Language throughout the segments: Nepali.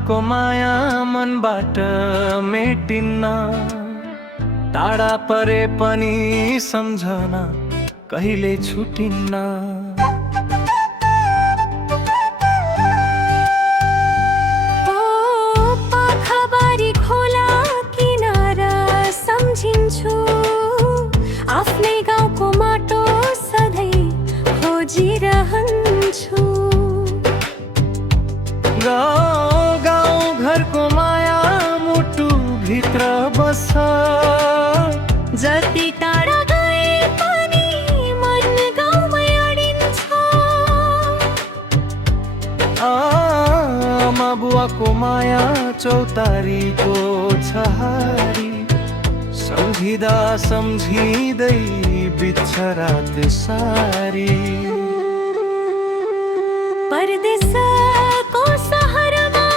बुवाको माया मनबाट मेटिन्न, टाढा परे पनि सम्झना कहिले छुटिन्न। पाखाबारी खोला किनारा सम्झिन्छु, आफ्नै गाउँको माटो सधैँ खोजिरहन्छु। गाउँ घरको माया मुटु भित्र बस्छ, जति टाढा गए पनि मन गाउँमै अडिन्छ। आमा बुवाको माया चौतारीको छहारी, सम्झिँदा सम्झिँदै बित्छ रात सारी। परदेशको सहरमा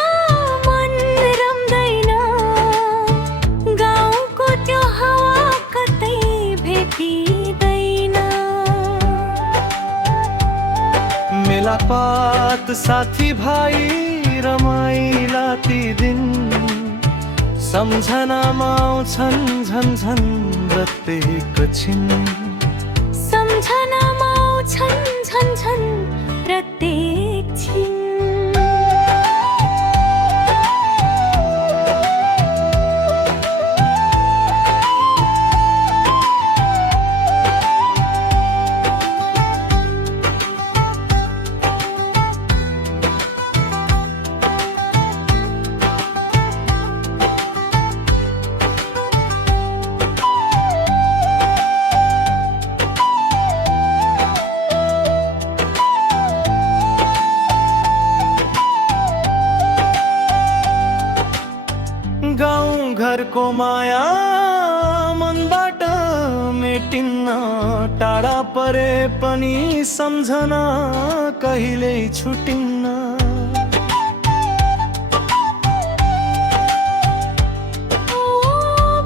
मन रम्दैन, गाउँको त्यो हावा कतै भेटिँदैन। मेलापात साथी भाइ रमाइला ती दिन, सम्झनामा आउँछन् झन् प्रत्येक छिन। सम्झनामा आउँछन् झन् प्रत्येक छिन। गाउँ घरको माया मनबाट मेटिन्न, टाढा परे पनि सम्झना कहिल्यै छुटिन्न।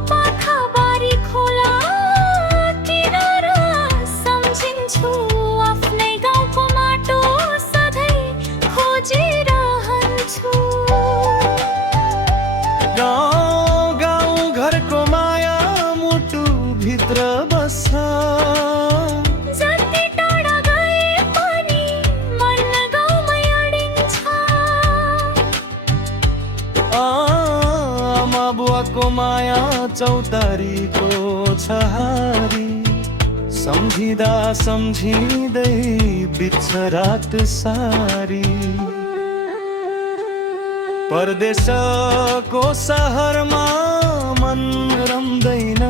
पाखाबारी खोला किनारा सम्झिन्छु, आफ्नै गाउँको माटो सधैँ खोजिरहन्छु। गाउँ घरको माया मुटु भित्र बस्छ, जति टाढा गए पनि मन गाउँमै अडिन्छ। आमा बुवाको माया चौतारीको छहारी, सम्झिँदा सम्झिँदै बित्छ रात सारी। परदेशको सहरमा मन रम्दैन,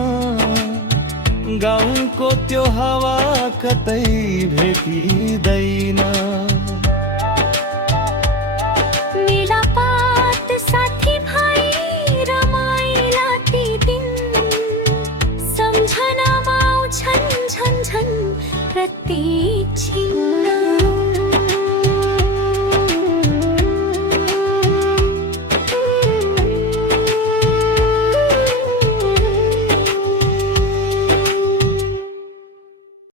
गाउँको त्यो हावा कतै भेटिँदैन। मेलापात साथी भाइ रमाइला ती दिन, सम्झनामा आउँछन् झन् प्रत्येक छिन।